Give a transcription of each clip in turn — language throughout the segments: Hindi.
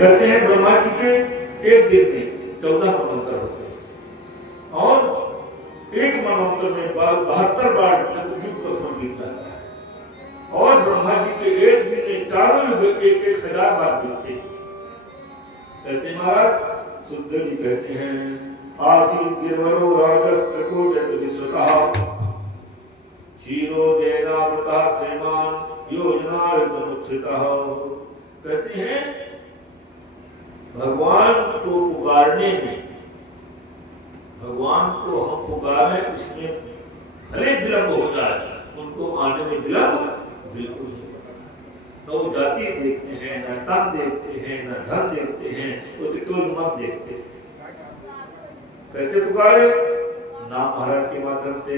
कहते हैं ब्रह्मा जी के एक दिन में 14 मनवंतर होते हैं और एक मनवंतर में 72 बार चतुर्युग का समय बीत जाता है और ब्रह्मा जी के एक दिन में चारों युग 1,000 बार बीतते हैं। कहते महाराज शुद्ध जी कहते हैं आसीन गिरवरो राजस्त्रको जगदीश्वरः क्षीरो देनावृतः श्रीमान योजना ऋतमुच्छितः। कहते हैं भगवान को पुकारने में, भगवान को हम पुकारें उसमें भले विलंब हो जाए, उनको आने में विलंब बिल्कुल नहीं होता। न वो जाति देखते हैं, न तन देखते हैं, न धन देखते हैं, वो तो केवल मन देखते हैं। कैसे पुकारे? नाम महाराज के माध्यम से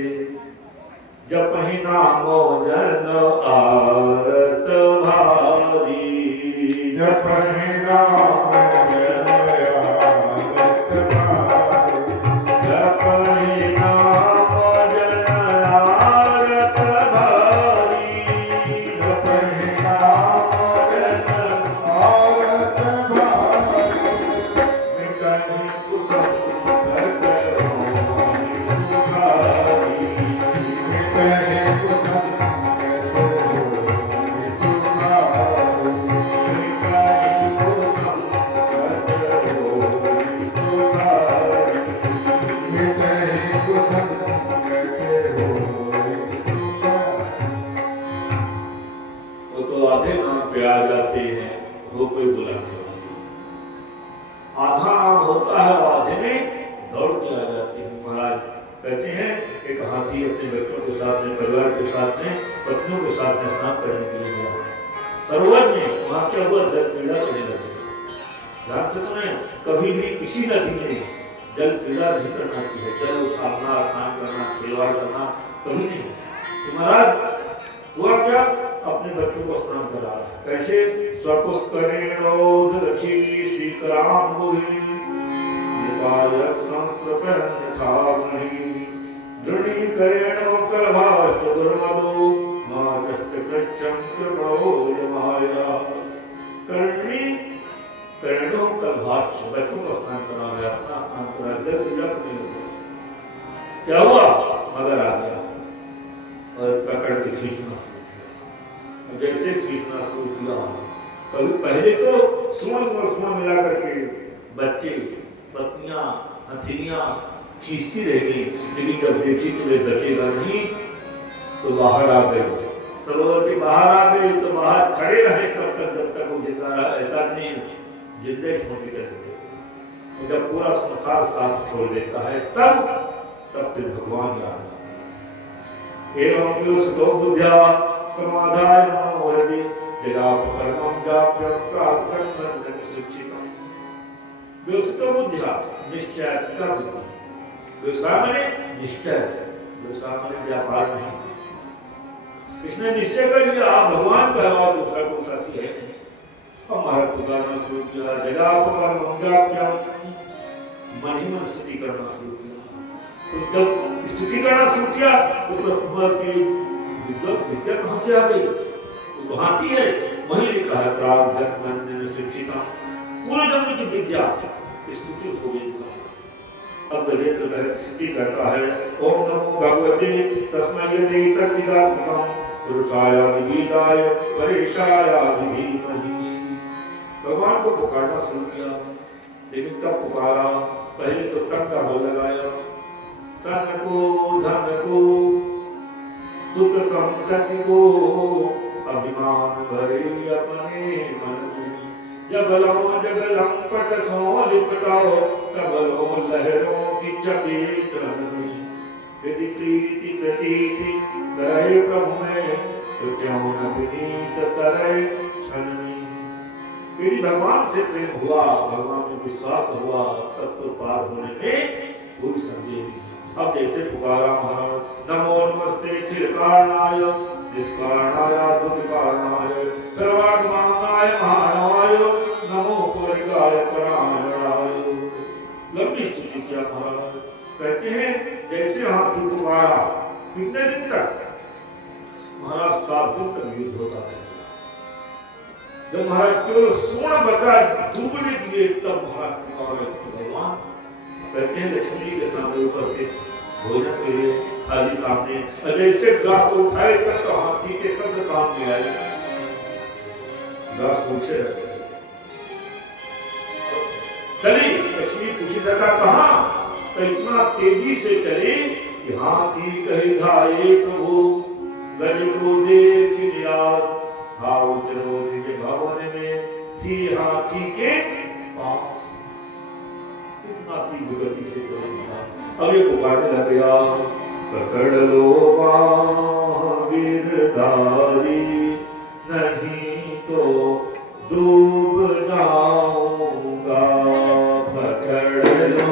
जब ही नामो जन आरत भारी, जप ही नाम जन आरत भारी, जप ही नाम जन आरत भारी, जप ही नाम जन आरत भारी, मिटहि कुसुम आधा नाम होता है आधे में दौड़ के आ जाती है। महाराज कहते हैं एक हाथी अपने बच्चों के साथ में, परिवार के साथ में, पत्नियों के साथ में स्नान करने के लिए गया सरोवर में। वहां क्या हुआ? जल क्रीड़ा करने लगे। ध्यान से सुने, कभी भी किसी नदी में जल क्रीड़ा नहीं करना चाहिए। जल उछालना, स्नान करना, खिलवाड़ करना कभी नहीं। तो महाराज हुआ क्या? अपने बच्चों को स्नान करा। कैसे? स्वपुष्करेणोद रक्षी श्रीकराम मुहि निपायक संस्कृपन यथा नहीं दृढ़ी करेणो कलभाष्ट दुर्मदो मार्गस्थ कृच्छं कृपणो यमाया। करणी करेणो कलभाष्ट, बच्चों को स्नान कराया, अपना स्नान कराया, जल क्रीड़ा करने लगे। क्या हुआ? मगर आ गया और पकड़ के खींचना शुरू किया। जैसे खींचना शुरू किया, कभी पहले तो सुमन और सुमन मिला करके बच्चे, पत्नियां, हथेलियां खींचती रह गई, लेकिन जब देखी कि वे बचेगा नहीं तो बाहर आ गए। सरोवर के बाहर आ गए तो बाहर खड़े रहे तब तक जब तक वो जिंदा रहा। ऐसा नहीं जिंदे छोड़ के चले गए। जब पूरा संसार साथ छोड़ देता है तब फिर भगवान याद एवं सुतो बुद्ध्या समाधाय मनोरथि जगापकर्मं जाप्यं प्रार्थनं शिक्षितम्। व्यवस्था बुद्धिया निश्चय का बुद्धि, व्यवसाय माने निश्चय, व्यवसाय माने व्यापार नहीं। इसने निश्चय कर लिया आप भगवान का अलावा दूसरा कोई साथी है नहीं। हमारा पुकारना शुरू किया, जगापकर्मं जाप्यं, मन ही मन स्तुति करना शुरू किया। तो जब स्तुति करना शुरू किया तो प्रश्न हुआ कि विद्या कहां से आ गई? तो हाथी है, वही लिखा है प्राग जन्म शिक्षिता, पूरे जन्म की विद्या स्तुति हो गई। अब गजेंद्र स्तुति करता है ओम नमो भगवते तस्मै यदि तच्चिदात्मकं पुरुषाय विगीताय परेशाय धीमहि। भगवान को पुकारना शुरू किया, लेकिन कब पुकारा? पहले तो तन का बल लगाया, तन को धन को सुख संपत्ति को अभिमान भरे अपने मन में। जगलों जगलम पट सो लिपटाओ तबलो लहरों की चपेट में। यदि प्रीति प्रतीति करे प्रभु में तो क्यों न विनीत करे क्षण में। यदि भगवान से प्रेम हुआ, भगवान में विश्वास हुआ, तब तो पार होने में कोई संदेह नहीं। अब जैसे पुकारा महाराज नमो नमस्ते खिल कारणाय निष्कारणाय अद्भुत कारणाय सर्वात्माय महानाय नमो परिगाय परायणाय। लंबी स्तुति किया महाराज। कहते हैं जैसे हाथी पुकारा, कितने दिन तक? महाराज 7 दिन तक युद्ध होता है। जब महाराज केवल स्वर्ण बचा डूबने के लिए, तब महाराज भगवान कहते हैं लक्ष्मी जी के सामने उपस्थित भोजन के लिए थाली सामने, और जैसे ग्लास उठाए तब तो हाथी के शब्द काम में आए, ग्लास मुझसे रखे चली। लक्ष्मी पूछी सरकार कहा, तो इतना तेजी से चली कि हाथी कही धाये प्रभु, गज को देख निराश, भाव चलो निज भवन में थी हाथी के पास। इतना तीव्र गति से चले। अब ये पुकारने लग गया, पकड़ लो वीरधारी, नहीं तो डूब जाऊंगा, पकड़ लो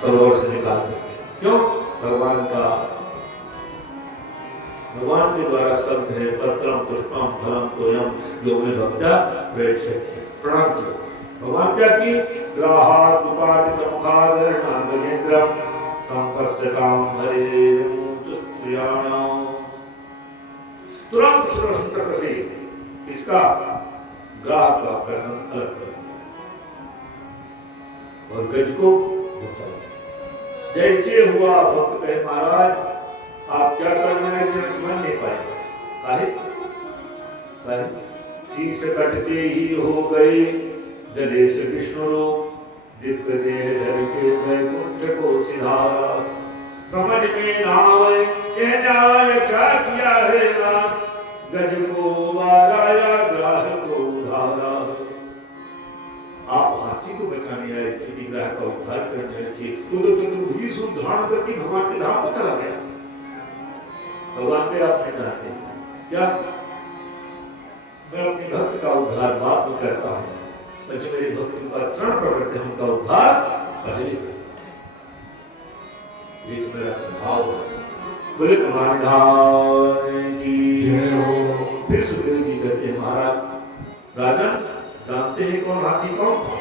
सरोवर से निकाल कर। क्यों? भगवान के द्वारा शब्द है पत्रम पुष्पम फलम तोयम लोग में भक्ता बैठ सकते। प्रणाम किया। भगवान क्या की ग्राहात उपाटित मुखादरणा गजेंद्रम संपस्यताम हरेरम चुस्त्रियाणाम। तुरंत सुरक्षित से इसका ग्राह का गर्दन अलग कर और गज को जैसे हुआ भक्त कहे महाराज आप क्या करना है समझ नहीं पाए शीश कटते ही हो गए जले से विष्णु रूप दिव्य देह के वैकुंठ को सिधारा। समझ में ना आए ये न्याय क्या किया है नाथ गज को वाराया ग्राह को उधारा। आप हाथी को बचाने आए थे, विग्रह का उद्धार करने आए थे, वो तो चतुर्भुजी सूप धारण करके भगवान के धाम को चला गया। भगवान के आप नहीं चाहते क्या? मैं अपने भक्त का उद्धार बाद में करता हूँ, और जो मेरे भक्त का चरण पकड़ते हैं उनका उद्धार पहले करता हूं। ये तो मेरा स्वभाव है। बोले कमांधान की जय हो। फिर सुखदेव जी कहते हैं, महाराज राजन जानते हैं कौन हाथी कौन था?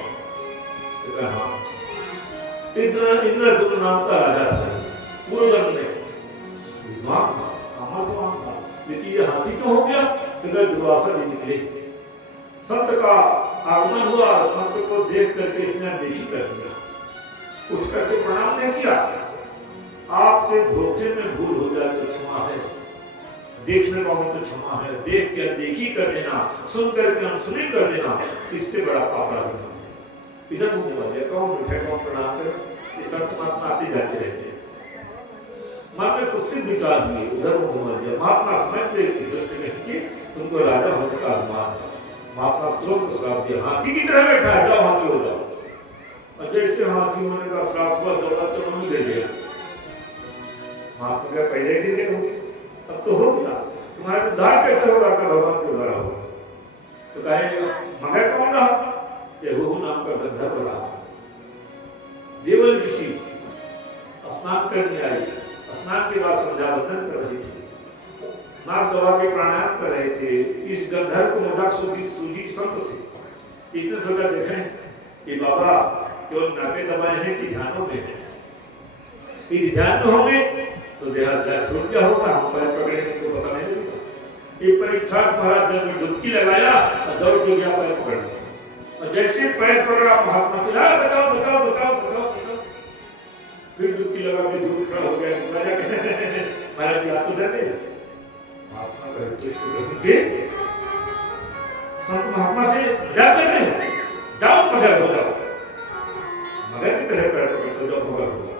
तो कहा हाँ, इंद्रदुम्न नाम का राजा था, पूर्वजन्म में विद्वान था, सामर्थ्यवान था, लेकिन ये हाथी क्यों हो गया? तो कहा दुर्वासा जी निकले, संत का आगमन हुआ, संत को देख करके इसने देखी कर दिया, उठ करके प्रणाम नहीं किया। आपसे धोखे में भूल हो जाए तो क्षमा है, देखने पाओ तो क्षमा है, देख के देखी कर देना, सुन करके अनसुनी कर देना, इससे बड़ा अपराध नहीं है। इधर मुझे बोलिए कौन उठे कौन प्रणाम करे, इस तरह महात्मा आते जाते रहते हैं। मन में कुछ से विचार हुए, उधर मुझे बोलिए महात्मा समझते दृष्टि में कि तुमको राजा होने का अभिमान है। महात्मा तुरंत श्राप दिया, हाथी की तरह बैठा है, जाओ हाथी हो जाओ। और जैसे हाथी होने का श्राप हुआ, दौड़ा तो नहीं ले गया। महात्मा का पहले ही दिन हो, अब तो हो गया, तुम्हारा उद्धार कैसे होगा? का भगवान के द्वारा होगा। तो कहे मगर कौन रहा? ये वो नाम का गंधर्व रहा। देवल ऋषि स्नान करने आई, स्नान के बाद संध्या वंदन कर रही थी, नाक दबा के प्राणायाम कर रहे थे। इस गंधर्व को मजाक सूझी संत से। इसने सोचा देखें कि बाबा केवल नाके दबाए हैं कि ध्यानों में है, यदि ध्यान में होंगे तो देहाध्याय छूट गया होगा, हम पैर पकड़ेंगे तो पता नहीं लगेगा। एक परीक्षा महाराज जब में डुबकी लगाया और दौड़ के गया पैर पकड़ लिया, और जैसे पैर पकड़ा महात्मा चिल्लाया बचाओ बचाओ बचाओ बचाओ बचाओ। फिर डुबकी लगा के दूर खड़ा हो गया, महाराज जी आप तो डर गए। महात्मा का संत महात्मा से मजाक करते हैं, जाओ मगर हो जाओ, मगर की तरह पैर पकड़ जाओ मगर होगा।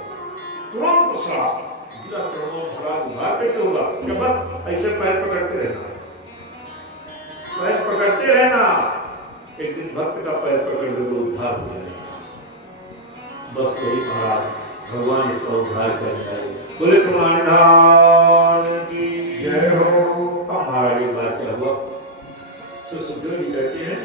तुरंत श्राप उद्धार कैसे होगा? कि बस ऐसे पैर पकड़ते रहना, पैर पकड़ते रहना, एक दिन भक्त का पैर पकड़ दो तो उद्धार हो जाएगा। बस वही महाराज भगवान इसका उद्धार कर जाएगा। बोले कमांधान की जय हो। हमारा एक बार क्या हुआ? सुखदेव जी कहते हैं